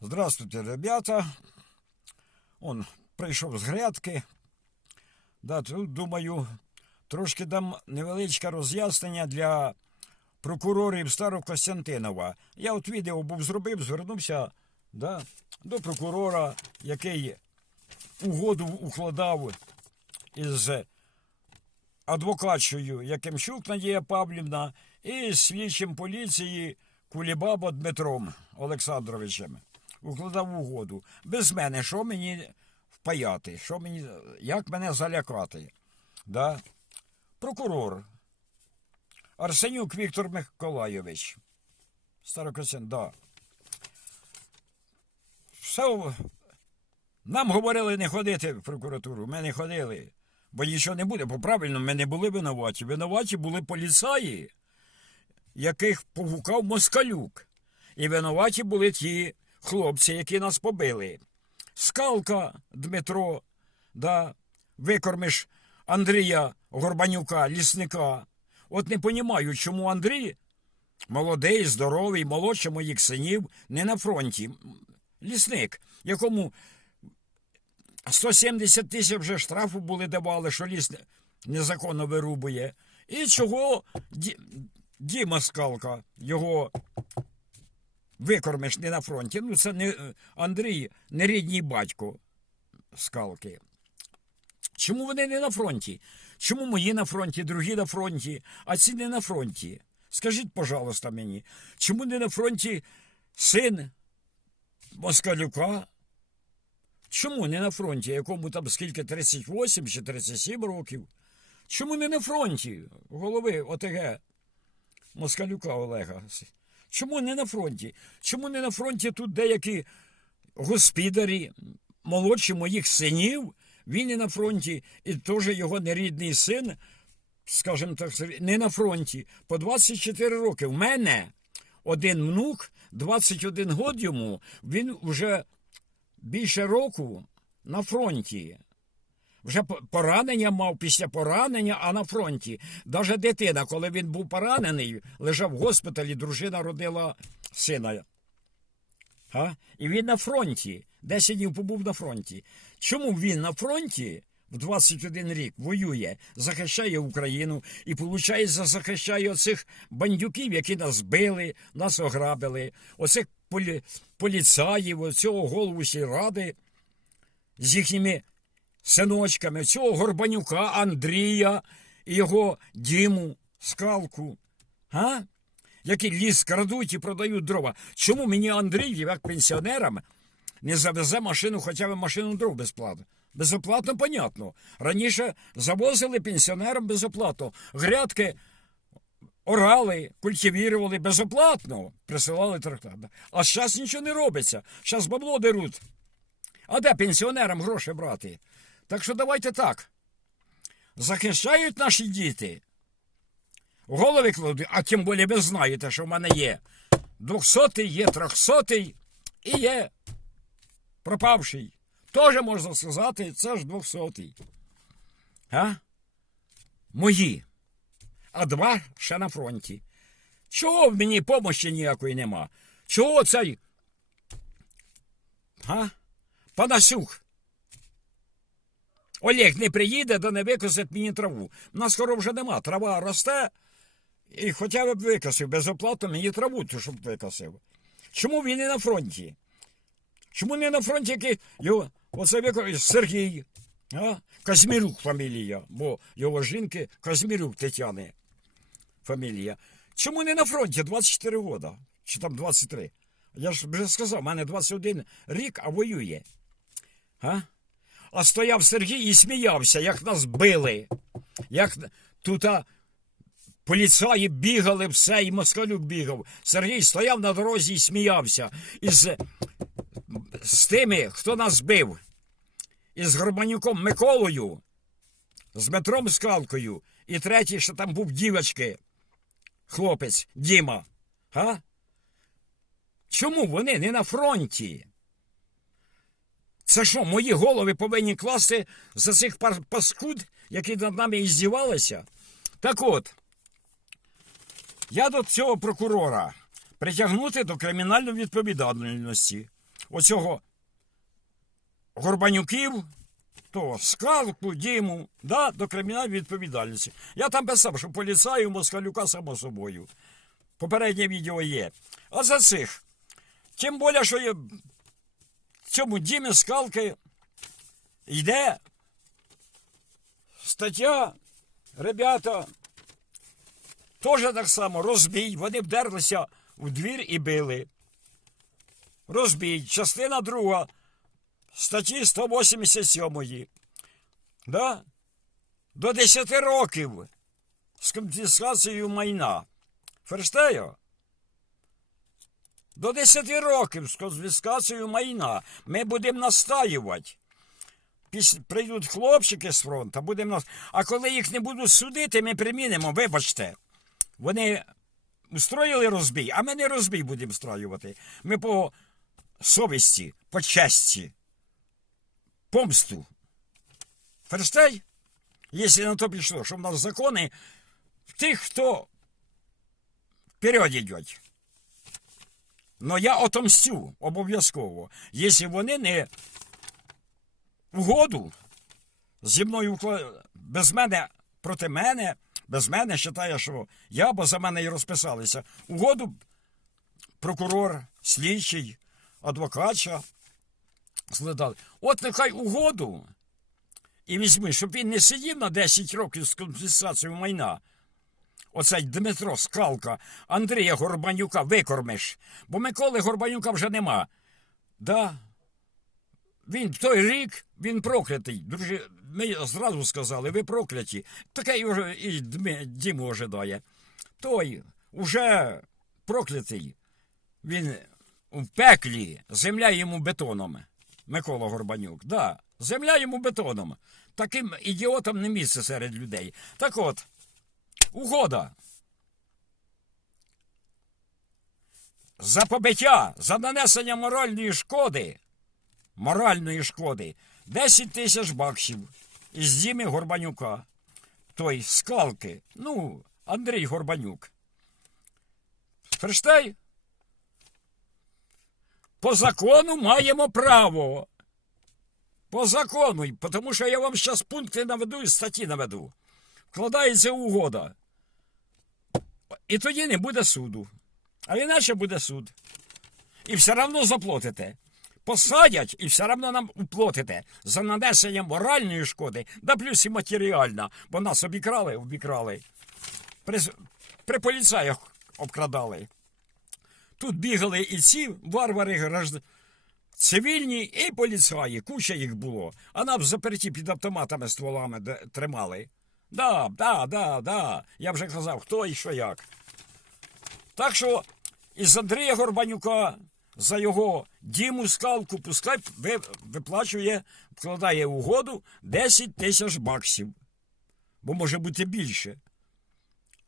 Здравствуйте, ребята. Он прийшов з грядки. Да, тут, думаю, трошки дам невеличке роз'яснення для прокурорів Старокостянтинова. Я от відео був зробив, звернувся да, до прокурора, який угоду укладав із адвокатшою Якимчук Надія Павлівна і слідчим поліції Кулібаба Дмитром Олександровичем. Укладав угоду. Без мене, що мені впаяти? Що мені, як мене залякати? Да? Прокурор Арсенюк Віктор Миколайович. Старокосян, да. Все, нам говорили не ходити в прокуратуру. Ми не ходили. Бо нічого не буде, бо правильно ми не були винуваті. Винуваті були поліцаї, яких погукав москалюк. І винуваті були ті хлопці, які нас побили. Скалка Дмитро, да, викормиш Андрія Горбанюка, лісника. От не понімаю, чому Андрій, молодий, здоровий, молодший моїх синів, не на фронті. Лісник, якому 170 тисяч вже штрафу були давали, що ліс незаконно вирубує. І чого Ді... Діма Скалка, його викормиш не на фронті. Ну, це не Андрій, не рідній батько Скалки. Чому вони не на фронті? Чому мої на фронті, другі на фронті, а ці не на фронті? Скажіть, пожалуйста, мені, чому не на фронті син Москалюка? Чому не на фронті, якому там скільки 38 чи 37 років? Чому не на фронті голови ОТГ Москалюка Олега? Чому не на фронті? Чому не на фронті тут деякі господарі, молодші моїх синів? Він і на фронті, і теж його нерідний син, скажімо так, не на фронті. По 24 роки. В мене один внук, 21 год йому, він вже більше року на фронті. Вже поранення мав після поранення, а на фронті. Даже дитина, коли він був поранений, лежав в госпіталі, дружина родила сина. А? І він на фронті. 10 днів побув на фронті. Чому він на фронті в 21 рік воює, захищає Україну і, виходить, захищає оцих бандюків, які нас били, нас ограбили, оцих полі... поліцаїв, оцього голову сільради з їхніми синочками, цього Горбанюка Андрія і його Діму Скалку. А? Які ліс крадуть і продають дрова. Чому мені Андрій, як пенсіонерам, не завезе машину, хоча б машину дров безплатно? Безоплатно, понятно. Раніше завозили пенсіонерам безоплатно. Грядки орали, культивірували безоплатно, присилали трактор. А зараз нічого не робиться. Зараз бабло деруть. А де пенсіонерам гроші брати? Так що давайте так. Захищають наші діти. Голови кладуть, а тим більше ви знаєте, що в мене є. Двохсотий, є трьохсотий і є пропавший. Тоже можна сказати, це ж двохсотий. А? Мої. А два ще на фронті. Чого в мені помощі ніякої нема? Чого цей? А? Панасюк. Олег не приїде, да не викосить мені траву. У нас скоро вже нема. Трава росте, і хоча б викосив безоплатно мені траву, ту, щоб викосив. Чому він не на фронті? Чому не на фронті, який його оце викосив Сергій, а? Казмірук фамілія, бо його жінки Казмірук Тетяни фамілія. Чому не на фронті 24 года? Чи там 23? Я ж вже сказав, в мене 21 рік, а воює. А? А стояв Сергій і сміявся, як нас били. Як тут поліцаї бігали, все, і москалюк бігав. Сергій стояв на дорозі і сміявся. Із, з тими, хто нас бив. Із Горбанюком Миколою, з Метром Скалкою. І третій, що там був дівочки, хлопець Діма. А? Чому вони не на фронті? Це що, мої голови повинні класти за цих паскуд, які над нами іздівалися? Так от, я до цього прокурора притягнути до кримінальної відповідальності. оцього Горбанюків, то скалку, діму, да, до кримінальної відповідальності. Я там писав, що поліцаю москалюка само собою. Попереднє відео є. А за цих. Тим більше, що в цьому дімі скалки йде стаття, ребята, теж так само розбій. Вони вдерлися у двір і били. Розбій. Частина друга статті 187. Да? До 10 років з конфіскацією майна. Ферштею? До 10 років з конфіскацією майна. Ми будемо настаювати. Після прийдуть хлопчики з фронту, будемо нас. А коли їх не будуть судити, ми примінимо, вибачте. Вони устроїли розбій, а ми не розбій будемо строювати. Ми по совісті, по честі, помсту. Ферстей? Якщо на то пішло, що в нас закони тих, хто вперед йдуть. Но я отомстю обов'язково, якщо вони не угоду зі мною без мене проти мене, без мене вважає, що я, бо за мене і розписалися. Угоду прокурор, слідчий, адвокатша складали. От нехай угоду і візьми, щоб він не сидів на 10 років з конфіскацією майна. Оцей Дмитро Скалка, Андрія Горбанюка викормиш, бо Миколи Горбанюка вже нема. Да, він в той рік він проклятий. Друзі, ми зразу сказали, ви прокляті. Таке і, вже і Діму ожидає. Той уже проклятий. Він в пеклі, земля йому бетоном. Микола Горбанюк. Да, земля йому бетоном. Таким ідіотам не місце серед людей. Так от, угода. За побиття, за нанесення моральної шкоди моральної шкоди 10 тисяч баксів із Діми Горбанюка. Той скалки. Ну, Андрій Горбанюк. Ферштей? По закону маємо право. По закону, тому що я вам зараз пункти наведу і статті наведу. Вкладається угода. І тоді не буде суду. А іначе буде суд. І все одно заплатите посадять і все одно нам уплатите за нанесення моральної шкоди, да плюс і матеріальна, бо нас обікрали, обікрали. При, при поліцаях обкрадали. Тут бігали і ці варвари гражд... цивільні і поліцаї, куча їх було. А нам заперті під автоматами стволами тримали. Да, да, да, да. Я вже казав, хто і що як. Так що із Андрія Горбанюка за його діму скалку пускай виплачує, вкладає угоду 10 тисяч баксів. Бо може бути більше.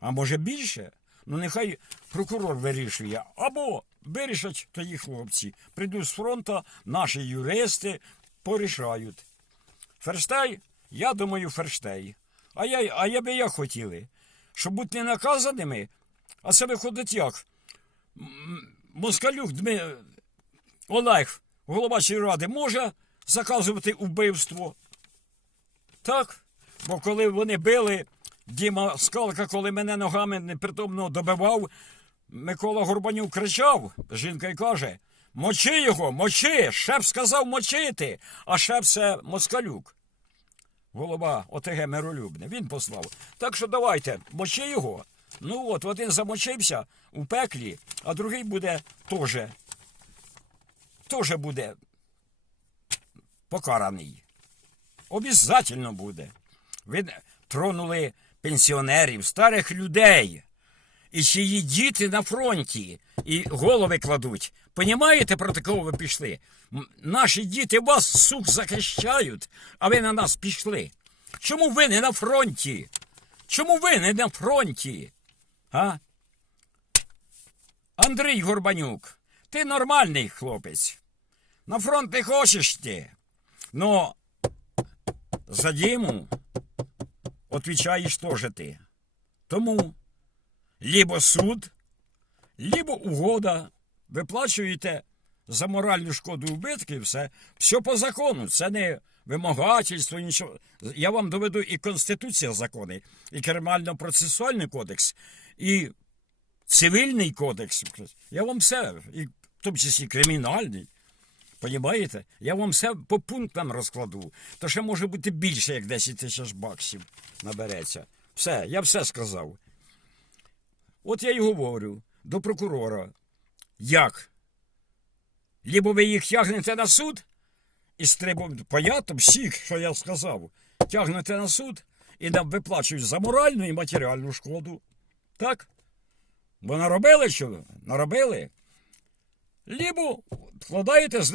А може більше? Ну нехай прокурор вирішує. Або вирішать тоді хлопці. Прийдуть з фронту, наші юристи порішають. Ферштей, я думаю, ферштей. А я, а я би як хотіли, щоб бути не наказаними, а це виходить як? Москалюк Дми... Олег, голова ради, може заказувати вбивство? Так. Бо коли вони били, Діма Скалка, коли мене ногами непритомно добивав, Микола Горбанюк кричав, жінка й каже: Мочи його, мочи! Шеф сказав мочити, а шеф це москалюк. Голова ОТГ миролюбне. Він послав. Так що давайте, мочи його. Ну от, один замочився у пеклі, а другий буде теж. Теж буде покараний. Обязательно буде. Ви тронули пенсіонерів, старих людей. І чиї діти на фронті і голови кладуть. Понімаєте, проти кого ви пішли? Наші діти вас, сук, захищають, а ви на нас пішли. Чому ви не на фронті? Чому ви не на фронті? А? Андрій Горбанюк, ти нормальний хлопець. На фронт не хочеш ти. Но за Діму отвічаєш теж ти. Тому либо суд, либо угода. Виплачуєте за моральну шкоду вбитки, і все. Все по закону. Це не вимагательство, нічого. Я вам доведу і Конституція закони, і Кримінально-процесуальний кодекс, і цивільний кодекс. Я вам все, і в тому числі кримінальний. Понімаєте? Я вам все по пунктам розкладу. То ще може бути більше, як 10 тисяч баксів набереться. Все, я все сказав. От я й говорю до прокурора. Як? Лібо ви їх тягнете на суд і стрибом, понятно, всіх, що я сказав, тягнете на суд і нам виплачують за моральну і матеріальну шкоду. Так? Бо наробили що? Наробили? Лібо вкладаєте з